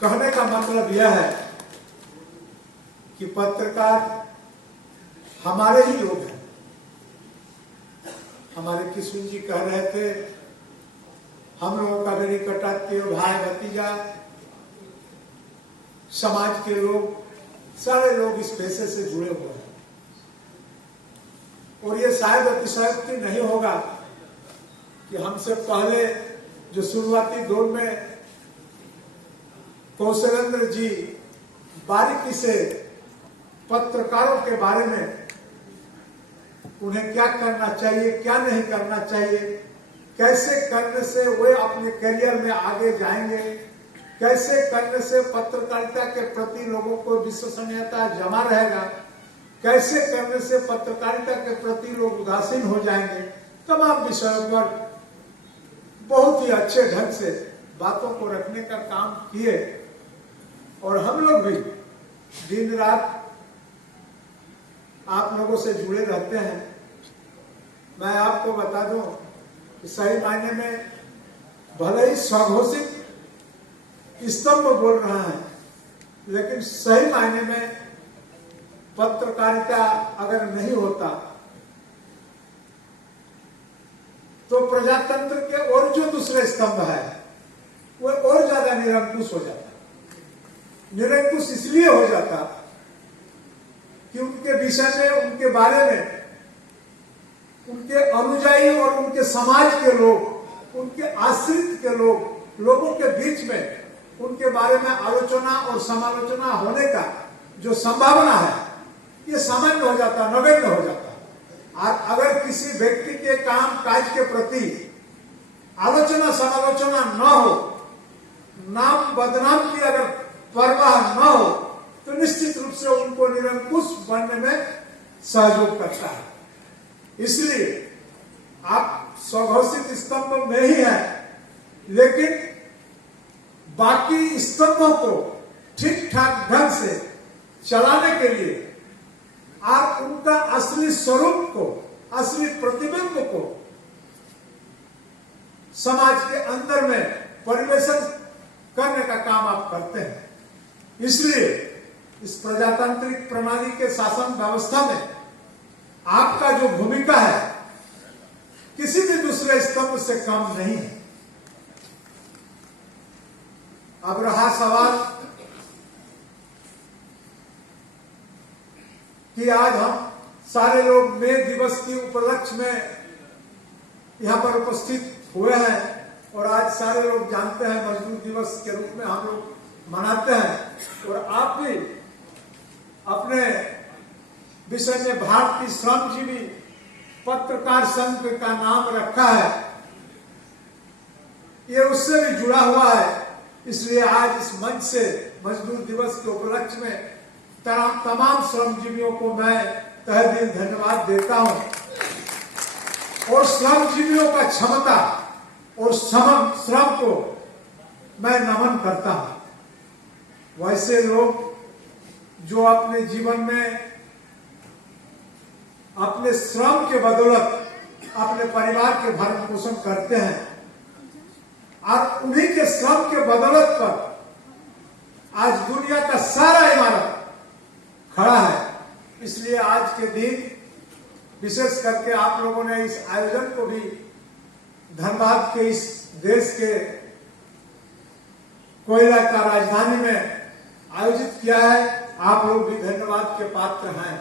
कहने का मतलब यह है कि पत्रकार हमारे ही लोग हैं। हमारे किशोर जी कह रहे थे, हम लोगों का मेरी कटात्य भाई भतीजा, समाज के लोग, सारे लोग इस पेशे से जुड़े हुए हैं। और ये शायद अतिशयोक्ति नहीं होगा कि हमसे पहले जो शुरुआती दौर में कौशलेंद्र जी बारीकी से पत्रकारों के बारे में उन्हें क्या करना चाहिए, क्या नहीं करना चाहिए, कैसे करने से वे अपने करियर में आगे जाएंगे, कैसे करने से पत्रकारिता के प्रति लोगों को विश्वसनीयता जमा रहेगा, कैसे करने से पत्रकारिता के प्रति लोग उदासीन हो जाएंगे, तमाम विषयों पर बहुत ही अच्छे ढंग से बातों को रखने का काम किए। और हम लोग भी दिन रात आप लोगों से जुड़े रहते हैं। मैं आपको बता दूं कि सही मायने में भले ही स्वघोषित स्तंभ बोल रहा है, लेकिन सही मायने में पत्रकारिता अगर नहीं होता तो प्रजातंत्र के और जो दूसरे स्तंभ है वो और ज्यादा निरंकुश हो जाता। निरंकुश इसलिए हो जाता कि उनके विषय में, उनके बारे में उनके अनुयायी और उनके समाज के लोग, उनके आश्रित के लोग, लोगों के बीच में उनके बारे में आलोचना और समालोचना होने का जो संभावना है, ये सामान्य हो जाता, नगण्य हो जाता। और अगर किसी व्यक्ति के काम काज के प्रति आलोचना समालोचना न हो, नाम बदनाम की अगर परवाह न हो, तो निश्चित रूप से उनको निरंकुश बनने में सहयोग करता है। इसलिए आप स्वघोषित स्तंभ में ही है, लेकिन बाकी स्तंभों को ठीक ठाक ढंग से चलाने के लिए आप उनका असली स्वरूप को, असली प्रतिबिंब को समाज के अंदर में परिवेशन करने का काम आप करते हैं। इसलिए इस प्रजातांत्रिक प्रणाली के शासन व्यवस्था में आपका जो भूमिका है किसी भी दूसरे स्तंभ से कम नहीं है। अब रहा सवाल कि आज हम सारे लोग मे दिवस की उपलक्ष्य में यहां पर उपस्थित हुए हैं और आज सारे लोग जानते हैं मजदूर दिवस के रूप में हम लोग मनाते हैं। और आप भी अपने विषय में भारतीय श्रमजीवी पत्रकार संघ का नाम रखा है, ये उससे भी जुड़ा हुआ है। इसलिए आज इस मंच से मजदूर दिवस के उपलक्ष्य में तमाम श्रमजीवियों को मैं तहे दिल धन्यवाद देता हूं और श्रमजीवियों का क्षमता और श्रम को मैं नमन करता हूं। वैसे लोग जो अपने जीवन में अपने श्रम के बदौलत अपने परिवार के भरण पोषण करते हैं और उन्हीं के श्रम के बदौलत पर आज दुनिया का सारा इमारत खड़ा है। इसलिए आज के दिन विशेष करके आप लोगों ने इस आयोजन को भी धनबाद के इस देश के कोयला का राजधानी में आयोजित किया है। आप लोग भी धन्यवाद के पात्र हैं।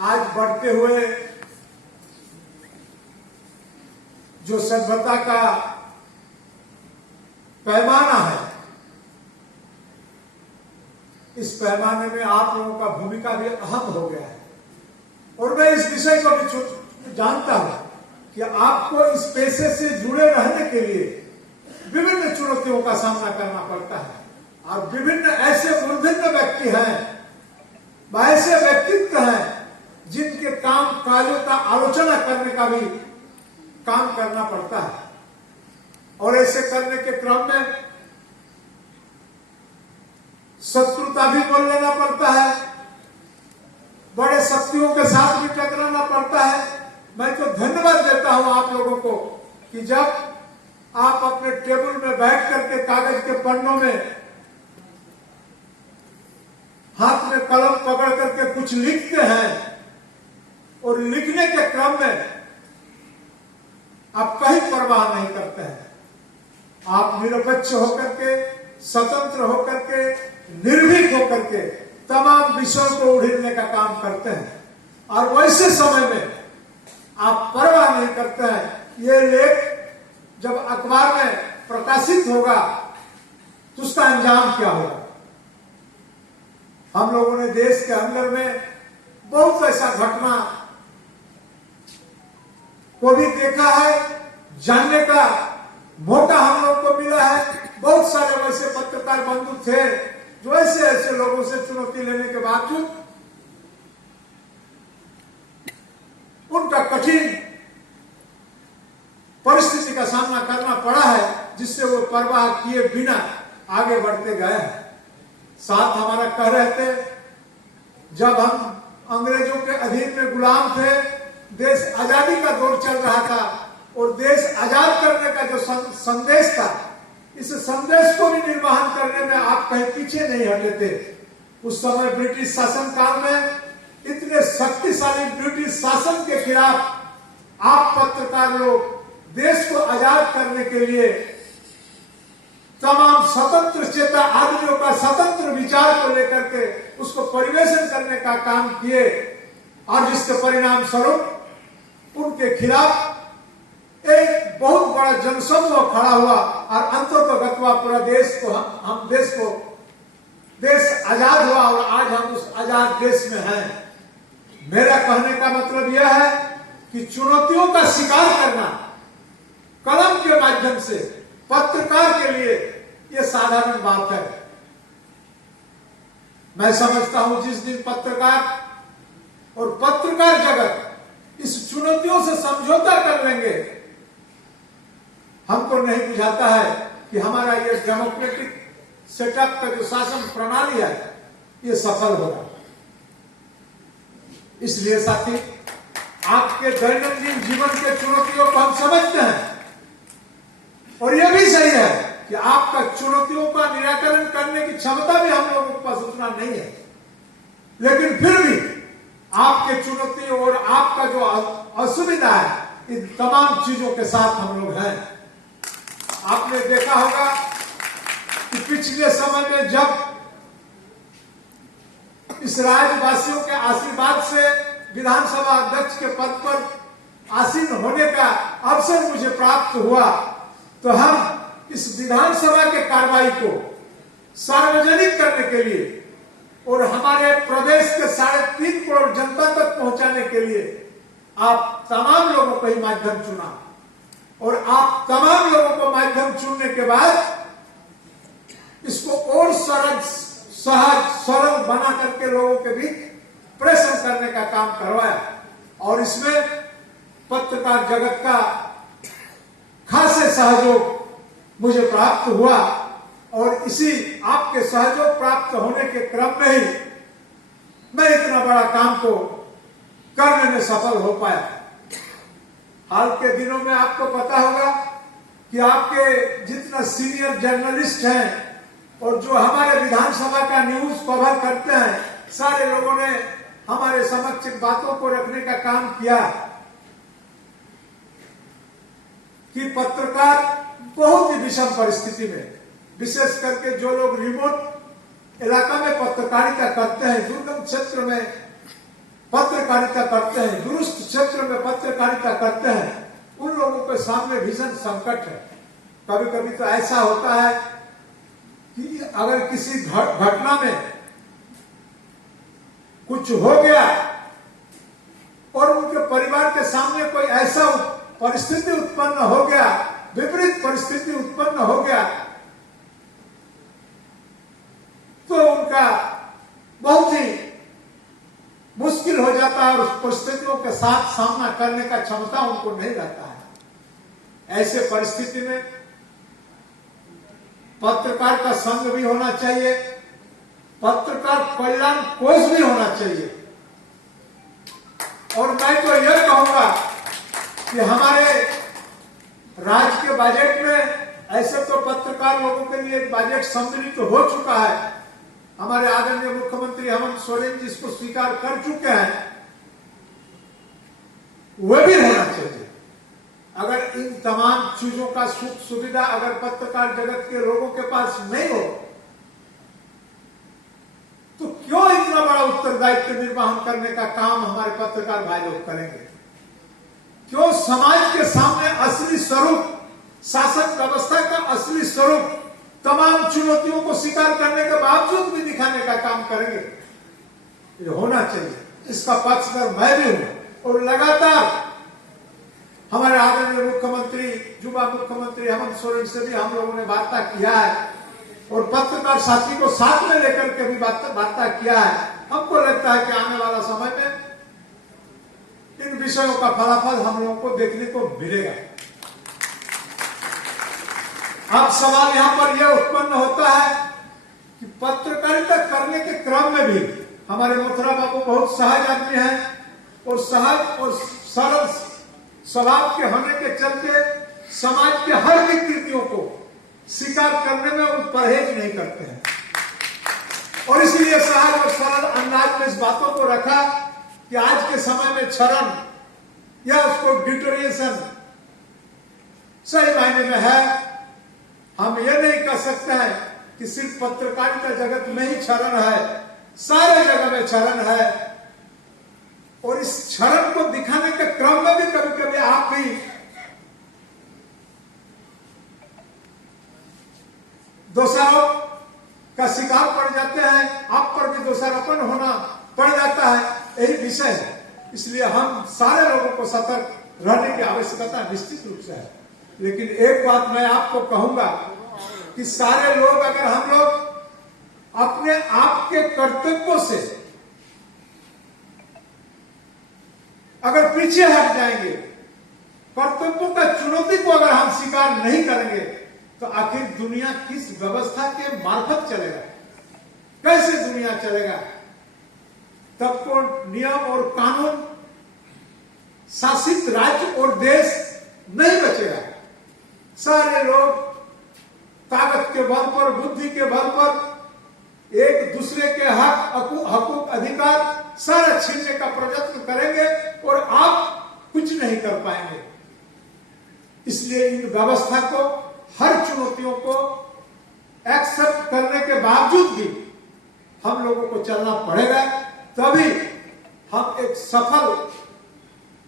आज बढ़ते हुए जो सभ्यता का पैमाना है, इस पैमाने में आप लोगों का भूमिका भी अहम हो गया है। और मैं इस विषय को भी जानता हूं कि आपको इस पेशे से जुड़े रहने के लिए विभिन्न चुनौतियों का सामना करना पड़ता है और विभिन्न ऐसे मूर्धन्य व्यक्ति हैं, ऐसे व्यक्तित्व हैं जिनके काम काजों का आलोचना करने का भी काम करना पड़ता है। और ऐसे करने के क्रम में शत्रुता भी बोल लेना पड़ता है, बड़े शक्तियों के साथ भी टकराना पड़ता है। मैं तो धन्यवाद देता हूं आप लोगों को कि जब आप अपने टेबल में बैठ करके कागज के पन्नों में हाथ में कलम पकड़ करके कुछ लिखते हैं और लिखने के क्रम में आप कहीं परवाह नहीं करते हैं। आप निरपेक्ष होकर के, स्वतंत्र होकर के, निर्भीक होकर के तमाम विषयों को उड़ीलने का काम करते हैं और वैसे समय में आप परवाह नहीं करते हैं। ये लेख जब अखबार में प्रकाशित होगा तो उसका अंजाम क्या होगा। हम लोगों ने देश के अंदर में बहुत ऐसा घटना को भी देखा है, जानने का मौका हम लोग को मिला है। बहुत सारे वैसे पत्रकार बंधु थे जो ऐसे ऐसे लोगों से चुनौती लेने के बावजूद उनका कठिन परिस्थिति का सामना करना पड़ा है, जिससे वो परवाह किए बिना आगे बढ़ते गए हैं। साथ हमारा कह रहे थे, जब हम अंग्रेजों के अधीन में गुलाम थे, देश आजादी का दौर चल रहा था और देश आजाद करने का जो संदेश था, इस संदेश को भी निर्वहन करने में आप कहीं पीछे नहीं हटे थे। उस समय ब्रिटिश शासन काल में इतने शक्तिशाली ब्रिटिश शासन के खिलाफ आप पत्रकार लोग देश को आजाद करने के लिए तमाम स्वतंत्र चेता आदमियों का स्वतंत्र विचार को लेकर के उसको परिवेशन करने का काम किए और जिसके परिणाम स्वरूप उनके खिलाफ एक बहुत बड़ा जनसमूह खड़ा हुआ और अंततोगत्वा पूरा देश को हम देश आजाद हुआ और आज हम उस आजाद देश में हैं। मेरा कहने का मतलब यह है कि चुनौतियों का शिकार करना कलम के माध्यम से पत्रकार के लिए यह साधारण बात है। मैं समझता हूं जिस दिन पत्रकार और पत्रकार जगत इस चुनौतियों से समझौता कर लेंगे, हमको नहीं बुझाता है कि हमारा यह डेमोक्रेटिक सेटअप का जो शासन प्रणाली है ये सफल होगा। इसलिए साथी, आपके दैनंदिन जीवन के चुनौतियों को हम समझते हैं और यह भी सही है कि आपका चुनौतियों का निराकरण करने की क्षमता भी हम लोगों के पास उतना नहीं है, लेकिन फिर भी आपके चुनौती और आपका जो असुविधा है, इन तमाम चीजों के साथ हम लोग हैं। आपने देखा होगा कि पिछले समय में जब इस राज्यवासियों के आशीर्वाद से विधानसभा अध्यक्ष के पद पर आसीन होने का अवसर मुझे प्राप्त हुआ, तो हम इस विधानसभा के कार्रवाई को सार्वजनिक करने के लिए और हमारे प्रदेश के 3.5 करोड़ जनता तक पहुंचाने के लिए आप तमाम लोगों को ही माध्यम चुना और आप तमाम लोगों को माध्यम चुनने के बाद इसको और सहज सरल बना करके लोगों के बीच प्रेषण करने का काम करवाया और इसमें पत्रकार जगत का खासे सहयोग मुझे प्राप्त हुआ और इसी आपके सहयोग प्राप्त होने के क्रम में ही मैं इतना बड़ा काम को करने में सफल हो पाया। हाल के दिनों में आपको पता होगा कि आपके जितना सीनियर जर्नलिस्ट हैं और जो हमारे विधानसभा का न्यूज कवर करते हैं, सारे लोगों ने हमारे समक्ष बातों को रखने का काम किया कि पत्रकार बहुत ही विषम परिस्थिति में, विशेष करके जो लोग रिमोट इलाका में पत्रकारिता करते हैं, दुर्गम क्षेत्र में पत्रकारिता करते हैं, दुरुस्त क्षेत्र में पत्रकारिता करते हैं, उन लोगों के सामने भीषण संकट है। कभी कभी तो ऐसा होता है कि अगर किसी घटना में कुछ हो गया और उनके परिवार के सामने कोई ऐसा परिस्थिति उत्पन्न हो गया, विपरीत परिस्थिति उत्पन्न हो गया, तो उनका बहुत ही मुश्किल हो जाता है और उस परिस्थितियों के साथ सामना करने का क्षमता उनको नहीं रहता है। ऐसे परिस्थिति में पत्रकार का संघ भी होना चाहिए, पत्रकार कल्याण कोष भी होना चाहिए और मैं तो यह कहूंगा कि हमारे राज्य के बजट में ऐसे तो पत्रकार लोगों के लिए बजट सम्मिलित तो हो चुका है। हमारे आदरणीय मुख्यमंत्री हेमंत सोरेन जी इसको स्वीकार कर चुके हैं, वह भी होना चाहिए। अगर इन तमाम चीजों का सुख सुविधा अगर पत्रकार जगत के लोगों के पास नहीं हो तो क्यों इतना बड़ा उत्तरदायित्व निर्वहन करने का काम हमारे पत्रकार भाई लोग करेंगे? क्यों समाज के सामने असली स्वरूप, शासन व्यवस्था का असली स्वरूप तमाम चुनौतियों को स्वीकार करने के बावजूद भी दिखाने का काम करेंगे? ये होना चाहिए, इसका पक्षधर मैं भी हूं। और लगातार हमारे आदरणीय मुख्यमंत्री, युवा मुख्यमंत्री हेमंत सोरेन से भी हम लोगों ने वार्ता किया है और पत्रकार साथी को साथ में लेकर के भी वार्ता किया है। हमको लगता है कि आने वाला समय में इन विषयों का फलाफल हम लोगों को देखने को मिलेगा। अब सवाल यहां पर यह उत्पन्न होता है कि पत्रकारिता करने के क्रम में भी हमारे मथुरा बाबू बहुत सहज आदमी हैं और सहज और सरल स्वभाव के होने के चलते समाज के हर विकृतियों को स्वीकार करने में वो परहेज नहीं करते हैं और इसलिए सहज और सरल अंदाज में इस बातों को रखा कि आज के समय में क्षरण या उसको डिटोरिएशन सही मायने में है। हम ये नहीं कह सकते हैं कि सिर्फ पत्रकारिता जगत में ही क्षरण है, सारे जगह में क्षरण है। और इस क्षरण को दिखाने के क्रम में भी कभी कभी आप भी दोषारोप का शिकार पड़ जाते हैं, आप पर भी दोषारोपण होना पड़ जाता है, यही विषय है। इसलिए हम सारे लोगों को सतर्क रहने की आवश्यकता निश्चित रूप से है। लेकिन एक बात मैं आपको कहूंगा कि सारे लोग, अगर हम लोग अपने आप के कर्तव्यों से अगर पीछे हट जाएंगे, कर्तव्यों का चुनौती को अगर हम स्वीकार नहीं करेंगे तो आखिर दुनिया किस व्यवस्था के मार्फत चलेगा? कैसे दुनिया चलेगा? तब तो नियम और कानून शासित राज्य और देश नहीं बचेगा। सारे लोग ताकत के बल पर, बुद्धि के बल पर एक दूसरे के हकूक अधिकार सारा छीनने का प्रयत्न करेंगे और आप कुछ नहीं कर पाएंगे। इसलिए इन व्यवस्था को, हर चुनौतियों को एक्सेप्ट करने के बावजूद भी हम लोगों को चलना पड़ेगा, तभी हम एक सफल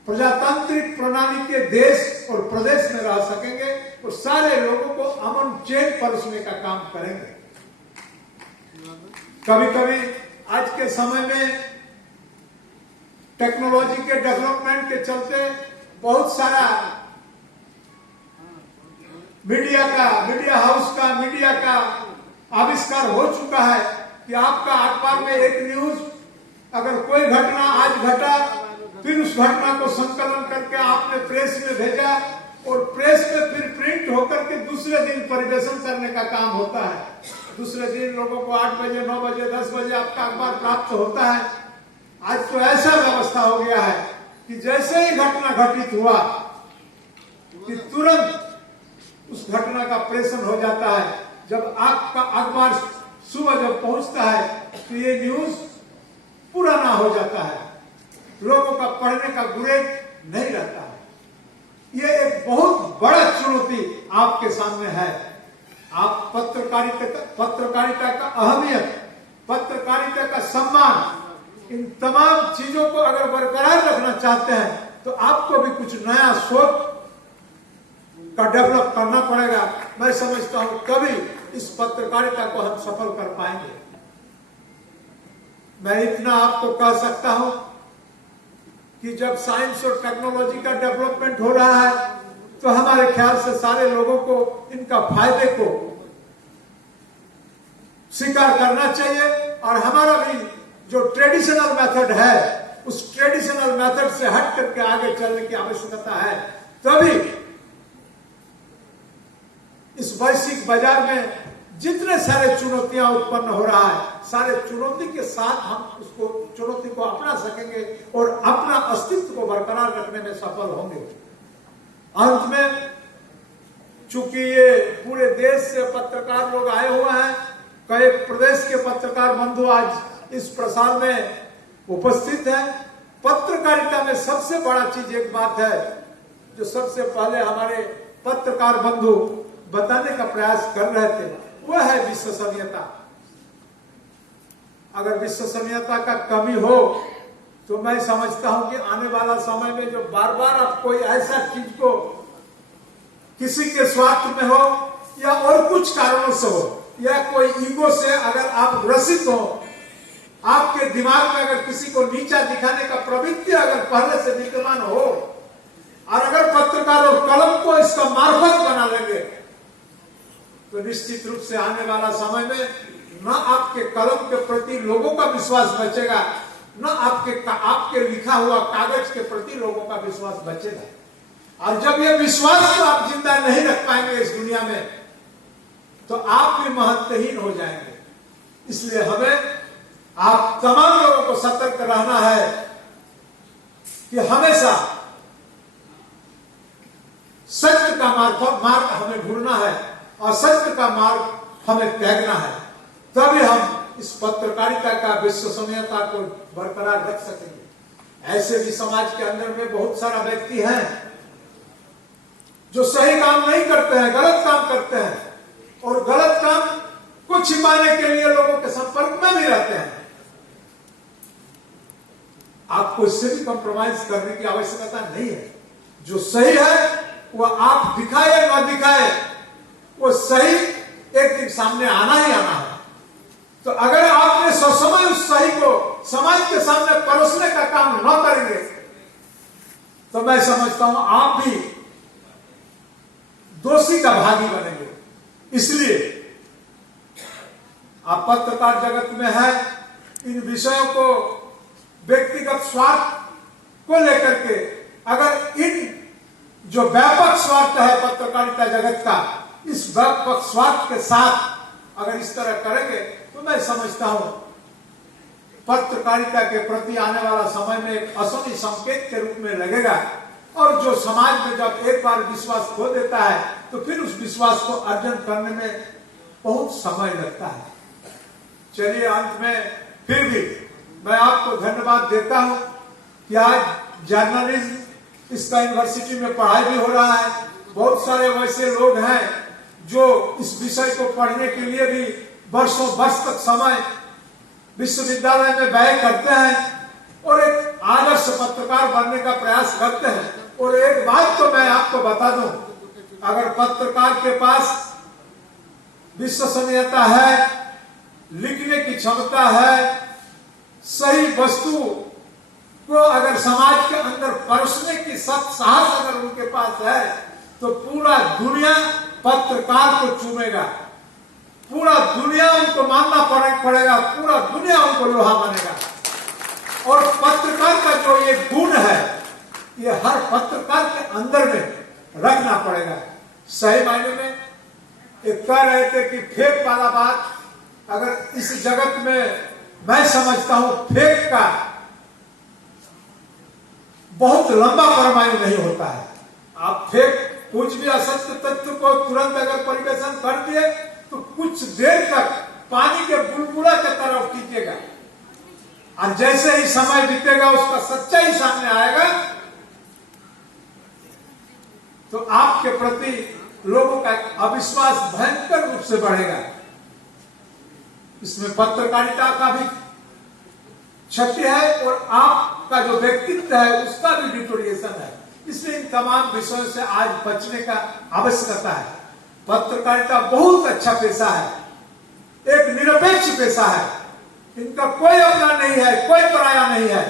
प्रजातांत्रिक प्रणाली के देश और प्रदेश में रह सकेंगे और सारे लोगों को अमन चैन परोसने का काम करेंगे। कभी कभी आज के समय में टेक्नोलॉजी के डेवलपमेंट के चलते बहुत सारा मीडिया हाउस का, मीडिया का आविष्कार हो चुका है कि आपका अखबार में एक न्यूज, अगर कोई घटना आज घटा, फिर उस घटना को संकलन करके आपने प्रेस में भेजा और प्रेस में फिर प्रिंट होकर के दूसरे दिन परिवेशन करने का काम होता है। दूसरे दिन लोगों को 8 बजे, 9 बजे, 10 बजे आपका अखबार प्राप्त होता है। आज तो ऐसा व्यवस्था हो गया है कि जैसे ही घटना घटित हुआ कि तुरंत उस घटना का प्रेषण हो जाता है। जब आपका अखबार सुबह जब पहुंचता है तो ये न्यूज पुराना हो जाता है, लोगों का पढ़ने का गुरेज नहीं रहता है। ये एक बहुत बड़ा चुनौती आपके सामने है। आप पत्रकारिता का अहमियत, पत्रकारिता का सम्मान, इन तमाम चीजों को अगर बरकरार रखना चाहते हैं तो आपको भी कुछ नया सोच का डेवलप करना पड़ेगा। मैं समझता हूं तभी इस पत्रकारिता को हम सफल कर पाएंगे। मैं इतना आपको कह सकता हूं कि जब साइंस और टेक्नोलॉजी का डेवलपमेंट हो रहा है तो हमारे ख्याल से सारे लोगों को इनका फायदे को स्वीकार करना चाहिए और हमारा भी जो ट्रेडिशनल मेथड है उस ट्रेडिशनल मेथड से हट करके आगे चलने की आवश्यकता है। तभी इस वैश्विक बाजार में जितने सारे चुनौतियां उत्पन्न हो रहा है, सारे चुनौती के साथ हम उसको चुनौती को अपना सकेंगे और अपना अस्तित्व को बरकरार रखने में सफल होंगे। अंत में चूंकि ये पूरे देश से पत्रकार लोग आए हुए हैं, कई प्रदेश के पत्रकार बंधु आज इस प्रसार में उपस्थित हैं। पत्रकारिता में सबसे बड़ा चीज एक बात है जो सबसे पहले हमारे पत्रकार बंधु बताने का प्रयास कर रहे थे, वह है विश्वसनीयता। अगर विश्वसनीयता का कमी हो तो मैं समझता हूं कि आने वाला समय में जो बार बार आप कोई ऐसा चीज को किसी के स्वार्थ में हो या और कुछ कारणों से हो या कोई ईगो से अगर आप ग्रसित हो, आपके दिमाग में अगर किसी को नीचा दिखाने का प्रवृत्ति अगर पहले से विद्यमान हो और अगर पत्रकार और कलम को इसका मार्फत बना लेंगे तो निश्चित रूप से आने वाला समय में न आपके कलम के प्रति लोगों का विश्वास बचेगा, न आपके लिखा हुआ कागज के प्रति लोगों का विश्वास बचेगा। और जब यह विश्वास को आप जिंदा नहीं रख पाएंगे इस दुनिया में तो आप भी महत्वहीन हो जाएंगे। इसलिए हमें आप तमाम लोगों को सतर्क रहना है कि हमेशा सत्य का मार्ग हमें ढूंढना है और सत्य का मार्ग हमें त्यागना है, तभी हम इस पत्रकारिता का विश्वसनीयता को बरकरार रख सकेंगे। ऐसे भी समाज के अंदर में बहुत सारा व्यक्ति हैं जो सही काम नहीं करते हैं, गलत काम करते हैं और गलत काम को छिपाने के लिए लोगों के संपर्क में भी रहते हैं। आपको इससे भी कॉम्प्रोमाइज करने की आवश्यकता नहीं है। जो सही है वह आप दिखाए न दिखाए, वो सही एक दिन सामने आना ही आना है। तो अगर आपने ससमय उस सही को समाज के सामने परोसने का काम न करेंगे तो मैं समझता हूं आप भी दोषी का भागी बनेंगे। इसलिए आप पत्रकार जगत में है, इन विषयों को व्यक्तिगत स्वार्थ को लेकर के अगर इन जो व्यापक स्वार्थ है पत्रकारिता जगत का, इस व्यापक स्वार्थ के साथ अगर इस तरह करेंगे तो मैं समझता हूं पत्रकारिता के प्रति आने वाला समय में एक असली संकेत के रूप में लगेगा। और जो समाज में जब एक बार विश्वास खो देता है तो फिर उस विश्वास को अर्जन करने में बहुत समय लगता है। चलिए, अंत में फिर भी मैं आपको धन्यवाद देता हूं कि आज जर्नलिज्म इसका यूनिवर्सिटी में पढ़ाई भी हो रहा है। बहुत सारे वैसे लोग हैं जो इस विषय को पढ़ने के लिए भी वर्षों वर्ष तक समय विश्वविद्यालय में व्यय करते हैं और एक आदर्श पत्रकार बनने का प्रयास करते हैं। और एक बात तो मैं आपको बता दूं, अगर पत्रकार के पास विश्वसनीयता है, लिखने की क्षमता है, सही वस्तु को अगर समाज के अंदर परोसने की साहस अगर उनके पास है तो पूरा दुनिया पत्रकार को चूमेगा, पूरा दुनिया उनको मानना पड़ेगा, पूरा दुनिया उनको लोहा मानेगा। और पत्रकार का जो ये गुण है ये हर पत्रकार के अंदर में रखना पड़ेगा। सही मायने में एक कह रहे थे कि फेक वाला बात, अगर इस जगत में मैं समझता हूं फेक का बहुत लंबा परमायु नहीं होता है। आप फेक कुछ भी असत्य तथ्य को तुरंत अगर परिवेशन कर दिए तो कुछ देर तक पानी के बुलबुला के तरफ टिकेगा और जैसे ही समय बीतेगा उसका सच्चाई सामने आएगा तो आपके प्रति लोगों का अविश्वास भयंकर रूप से बढ़ेगा। इसमें पत्रकारिता का भी क्षति है और आपका जो व्यक्तित्व है उसका भी डिटोरिएशन है। इसलिए इन तमाम विषयों से आज बचने का आवश्यकता है। पत्रकारिता बहुत अच्छा पेशा है, एक निरपेक्ष पेशा है, इनका कोई अपना नहीं है, कोई पराया नहीं है।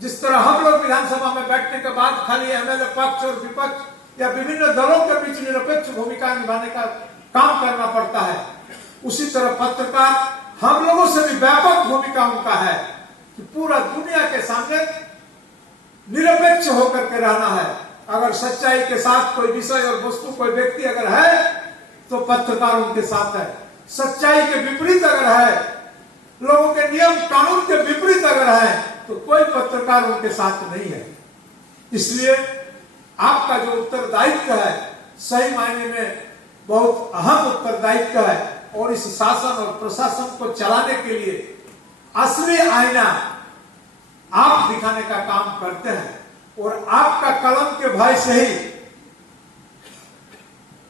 जिस तरह हम लोग विधानसभा में बैठने के बाद खाली एमएलए पक्ष और विपक्ष या विभिन्न दलों के बीच निरपेक्ष भूमिका निभाने का काम करना पड़ता है, उसी तरह पत्रकार हम लोगों से भी व्यापक भूमिका उनका है कि पूरा दुनिया के सामने निरपेक्ष होकर के रहना है। अगर सच्चाई के साथ कोई विषय और वस्तु कोई व्यक्ति अगर है तो पत्रकार उनके साथ है। सच्चाई के विपरीत अगर है, लोगों के नियम कानून के विपरीत अगर है तो कोई पत्रकार उनके साथ नहीं है। इसलिए आपका जो उत्तरदायित्व है सही मायने में बहुत अहम उत्तरदायित्व है और इस शासन और प्रशासन को चलाने के लिए असली आईना आप दिखाने का काम करते हैं और आपका कलम के भय से ही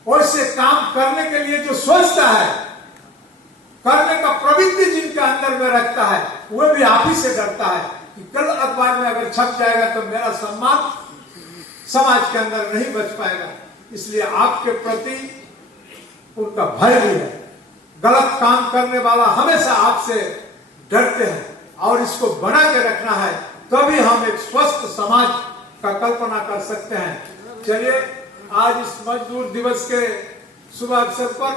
वैसे काम करने के लिए जो सोचता है, करने का प्रवृत्ति जिनका अंदर में रखता है, वह भी आप ही से डरता है कि कल अखबार में अगर छप जाएगा तो मेरा सम्मान समाज के अंदर नहीं बच पाएगा। इसलिए आपके प्रति उनका भय भी है। गलत काम करने वाला हमेशा आपसे डरते हैं और इसको बना के रखना है, तभी हम एक स्वस्थ समाज का कल्पना कर सकते हैं। चलिए, आज इस मजदूर दिवस के शुभ अवसर पर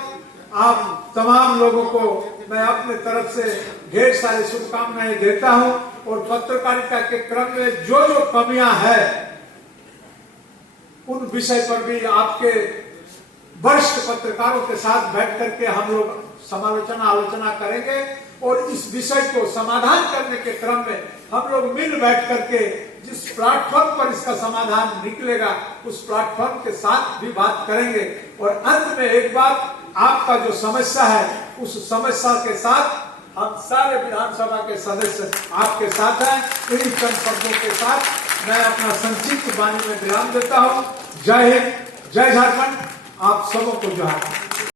आप तमाम लोगों को मैं अपने तरफ से ढेर सारी शुभकामनाएं देता हूं और पत्रकारिता के क्रम में जो जो कमियां हैं उन विषय पर भी आपके वरिष्ठ पत्रकारों के साथ बैठ करके हम लोग आलोचना करेंगे और इस विषय को समाधान करने के क्रम में हम लोग मिल बैठ करके जिस प्लेटफॉर्म पर इसका समाधान निकलेगा उस प्लेटफॉर्म के साथ भी बात करेंगे। और अंत में एक बात, आपका जो समस्या है उस समस्या के साथ हम सारे विधानसभा के सदस्य आपके साथ हैं। इन्हीं चंद शब्दों के साथ मैं अपना संक्षिप्त वाणी में विराम देता हूं। जय हिंद, जय झारखंड। आप सबों को जोहार।